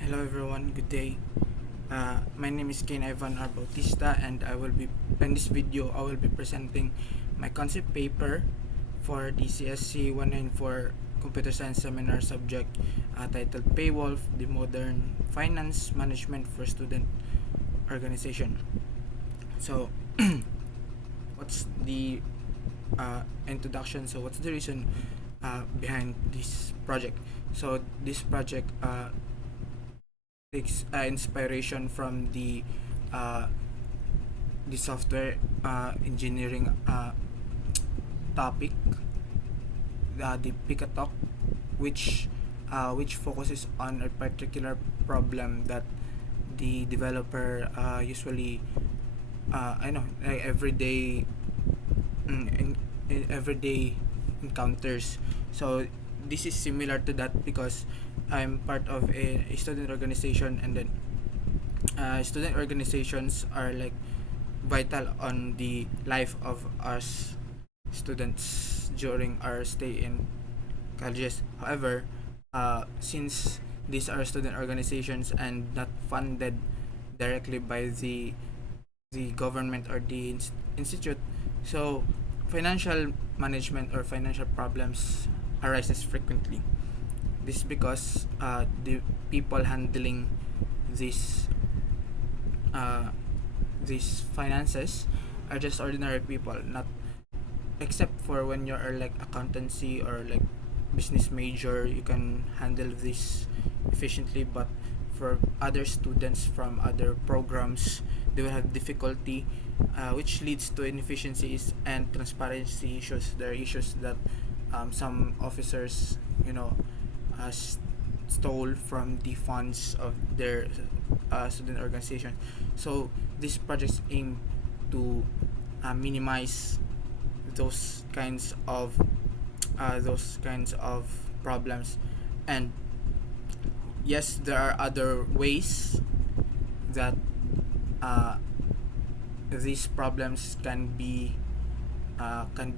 Hello everyone, good day. My name is Kane Ivan R. Bautista, and I will be in this video I will be presenting my concept paper for the CSC194 Computer Science Seminar subject titled PayWolf, the Modern Finance Management for Student Organization. So, what's the introduction? So, what's the reason behind this project? So, this project takes inspiration from uh, the software engineering topic, the Pikatalk, which focuses on a particular problem that the developer usually I know like everyday in everyday encounters. So this is similar to that because I'm part of a student organization, and then student organizations are like vital on the life of us students during our stay in colleges. However, since these are student organizations and not funded directly by the government or the institute, so financial management or financial problems arises frequently. This is because the people handling these uh, these finances are just ordinary people, not except for when you are like accountancy or like business major, you can handle this efficiently. But for other students from other programs, they will have difficulty, which leads to inefficiencies and transparency issues. There are issues that some officers, uh, stole from the funds of their student organization. So these projects aim to minimize those kinds of problems. And yes, there are other ways that uh, these problems can be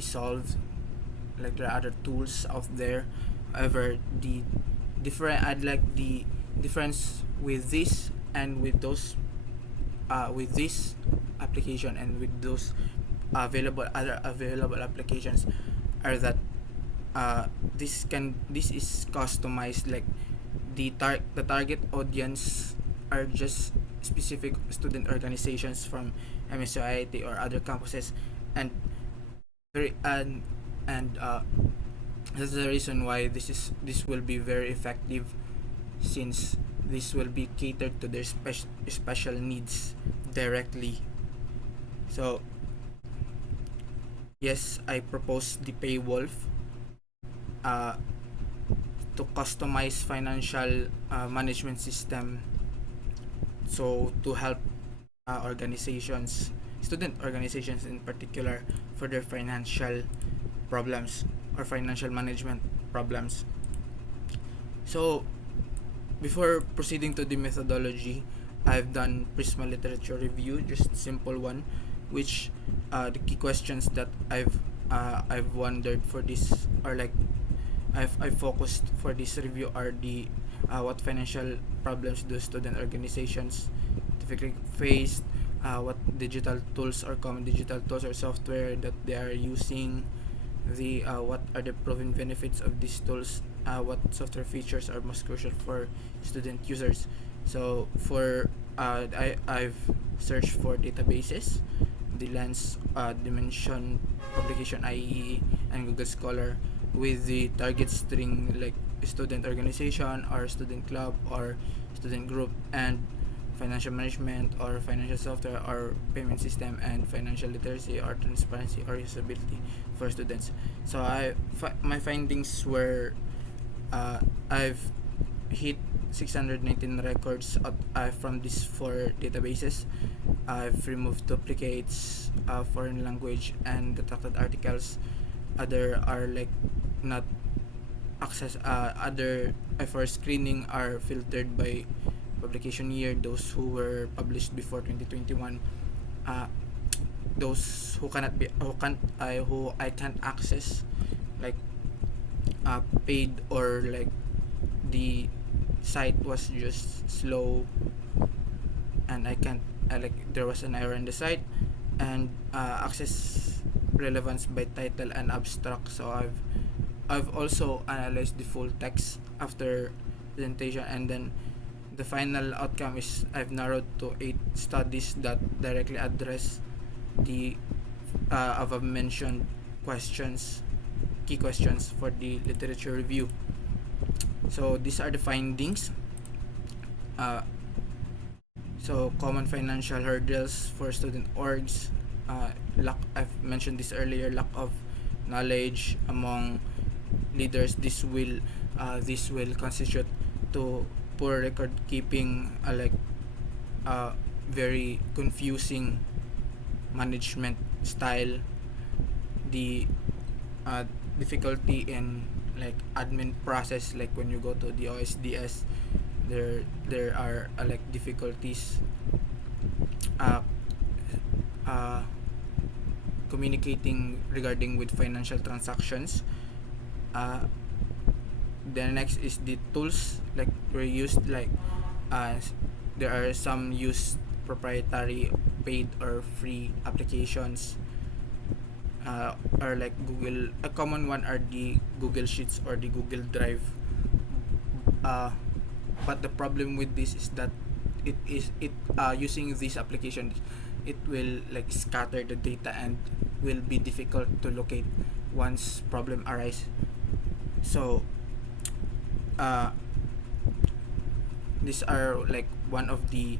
solved. Like there are other tools out there. However, the difference with this and with this application and with those available applications are that this is customized. Like the target audience are just specific student organizations from MSIT or other campuses, and very and that's the reason why this will be very effective, since this will be catered to their special needs directly. So yes, I propose the PayWolf uh, to customize financial management system, so to help organizations, student organizations in particular, for their financial problems or financial management problems. So before proceeding to the methodology, I've done Prisma literature review, just simple one, which the key questions that I've wondered for this, or like I've focused for this review, are the what financial problems do student organizations typically face, what digital tools or common digital tools or software that they are using, the what are the proven benefits of these tools, what software features are most crucial for student users. So for I've searched for databases, the Lens Dimension Publication IEE and Google Scholar, with the target string like student organization or student club or student group, and financial management or financial software or payment system, and financial literacy or transparency or usability for students. So my findings were I've hit 619 records from these four databases. I've removed duplicates, foreign language, and retracted articles. Other are like not access. Other for screening are filtered by publication year. Those who were published before 2021. Uh, those who I can't access, like paid or like the site was just slow, and there was an error in the site, and access relevance by title and abstract. So I've also analyzed the full text after presentation, and then the final outcome is I've narrowed to 8 studies that directly address the above mentioned questions, key questions for the literature review. So these are the findings. So common financial hurdles for student orgs. I've mentioned this earlier. Lack of knowledge among leaders. This will constitute to poor record keeping, very confusing management style. The difficulty in like admin process, like when you go to the OSDS, there are difficulties uh, uh, communicating regarding with financial transactions. The next is the tools like were used, uh, there are some used proprietary, paid or free applications, or like Google. A common one are the Google Sheets or the Google Drive. But the problem with this is that it using these applications, it will like scatter the data and will be difficult to locate once problem arise. So these are like one of the,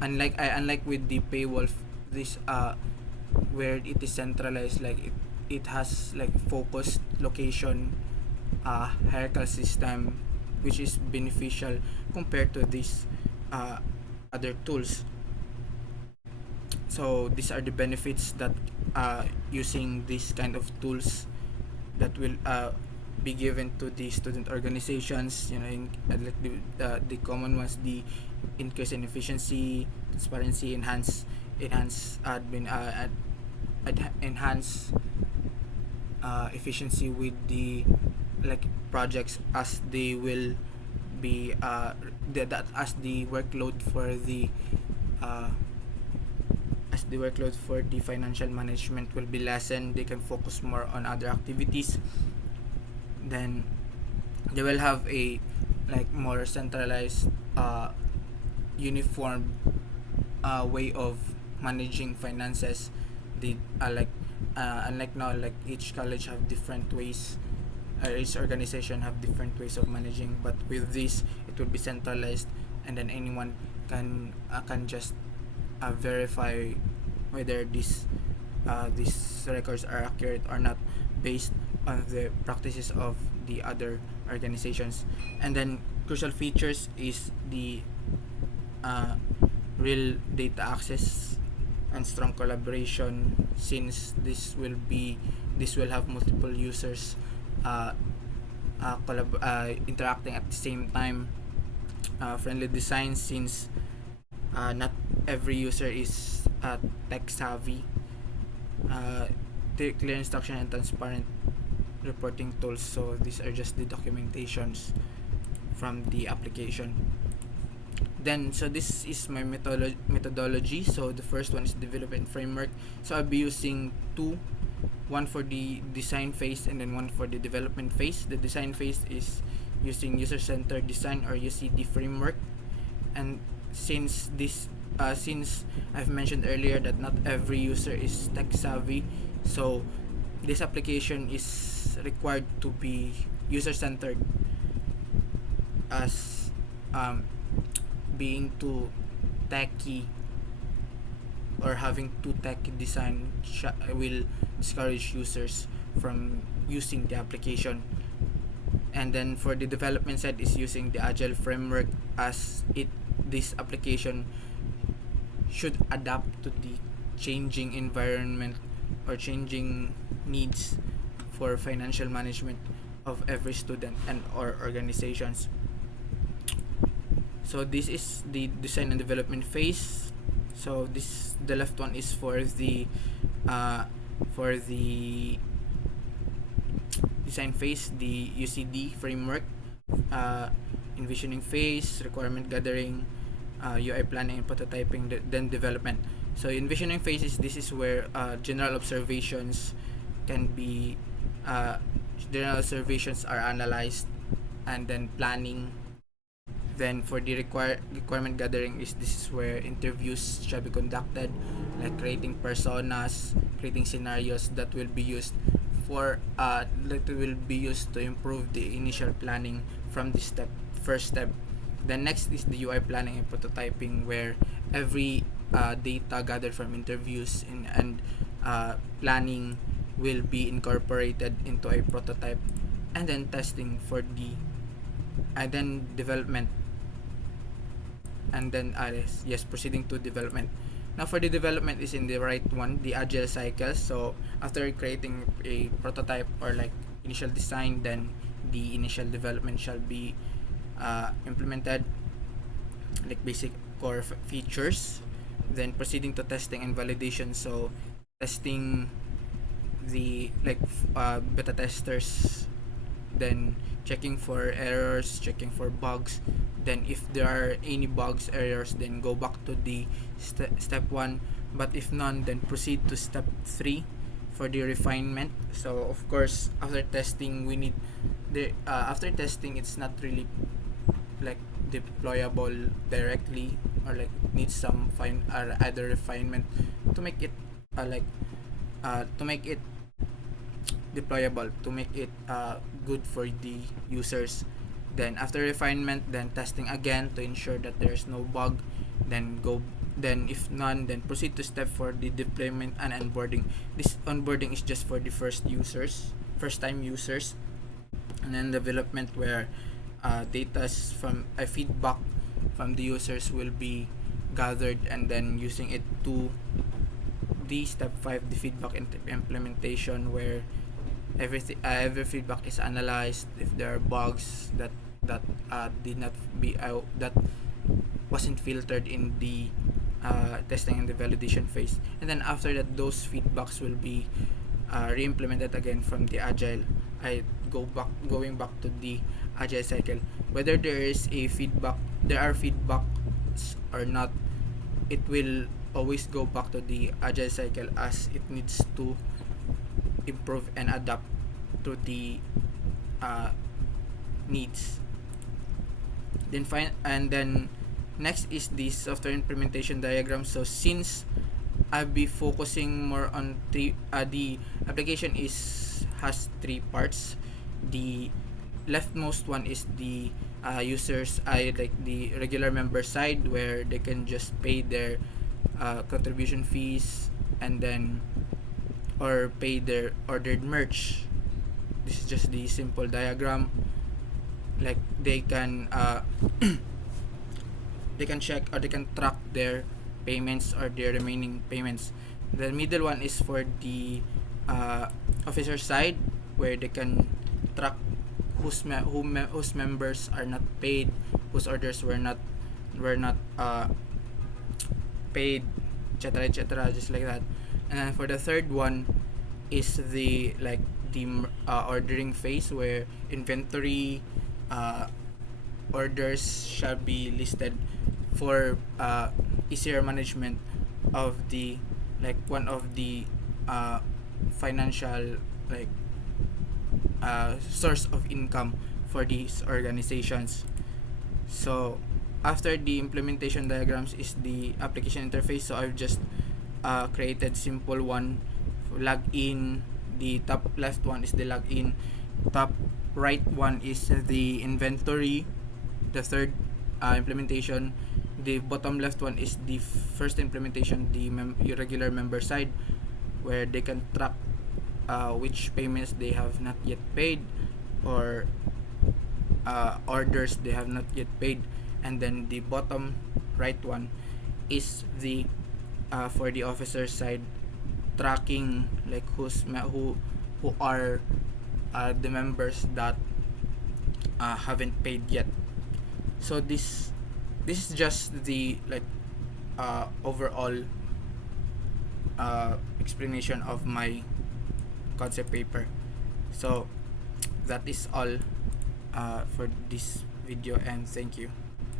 unlike with the PayWolf, this where it is centralized, it has like focused location, hierarchical system, which is beneficial compared to these other tools. So these are the benefits that using this kind of tools that will be given to the student organizations. The common ones: the increase in efficiency, transparency, enhance admin, enhance efficiency with the projects, as they will be that as the workload for the financial management will be lessened, they can focus more on other activities. Then they will have a more centralized, uniform way of managing finances. They unlike now, each college have different ways, each organization have different ways of managing, but with this it will be centralized, and then anyone can just verify whether these records are accurate or not, based on the practices of the other organizations. And then crucial features is the real data access and strong collaboration, since this will have multiple users interacting at the same time. Friendly design, since not every user is tech savvy. Clear instruction and transparent reporting tools. So these are just the documentations from the application. Then, so this is my methodology. So the first one is development framework. So I'll be using two, one for the design phase and then one for the development phase. The design phase is using user-centered design or UCD framework. And since I've mentioned earlier that not every user is tech savvy, so this application is required to be user-centered, as being too techy or having too techy design will discourage users from using the application. And then for the development side is using the agile framework, as this application should adapt to the changing environment or changing needs for financial management of every student and or organizations. So this is the design and development phase. So the left one is for the design phase, the UCD framework. envisioning phase, requirement gathering, UI planning and prototyping, then development. So envisioning phase is this is where general observations can be uh, general observations are analyzed, and then planning. Then for the requirement gathering is this is where interviews shall be conducted, like creating personas, creating scenarios that will be used to improve the initial planning from the first step. Then next is the UI planning and prototyping, where every data gathered from interviews and planning will be incorporated into a prototype, and then testing for the and then development, and then yes, proceeding to development. Now for the development is in the right one, the agile cycle. So after creating a prototype or like initial design, then the initial development shall be implemented, like basic core features, then proceeding to testing and validation. So testing the beta testers, then checking for errors, checking for bugs. Then if there are any bugs, errors, then go back to the step 1. But if none, then proceed to step 3 for the refinement. So of course, after testing, we need after testing, it's not really like deployable directly, or like needs some other refinement to make it to make it deployable, to make it good for the users. Then after refinement, then testing again to ensure that there's no bug. Then if none, then proceed to step for the deployment and onboarding. This onboarding is just for the first time users. And then development, where data from a feedback from the users will be gathered, and then using it to the step 5, the feedback and implementation, where every feedback is analyzed. If there are bugs that did not be that wasn't filtered in the testing and the validation phase, and then after that, those feedbacks will be re-implemented again from the agile. Going back to the agile cycle, whether there are feedbacks or not, it will always go back to the agile cycle, as it needs to improve and adapt to the needs. Then next is the software implementation diagram. So since I'll be focusing more on the application has 3 parts. The leftmost one is the users, like the regular member side, where they can just pay their contribution fees, and then or pay their ordered merch. This is just the simple diagram. Like they can they can check, or they can track their payments or their remaining payments. The middle one is for the officer side, where they can track whose members are not paid, whose orders were not paid, etc., just like that. And then for the third one is the ordering phase, where inventory orders shall be listed for easier management of the one of the financial source of income for these organizations. So after the implementation diagrams is the application interface. So I've just created simple one. Login, the top left one is the login, top right one is the inventory, the third implementation. The bottom left one is the first implementation, the regular member side, where they can track which payments they have not yet paid, or orders they have not yet paid. And then the bottom right one is the for the officer side, tracking who are the members that haven't paid yet. So this is just the overall explanation of my concept paper. So that is all for this video, and thank you.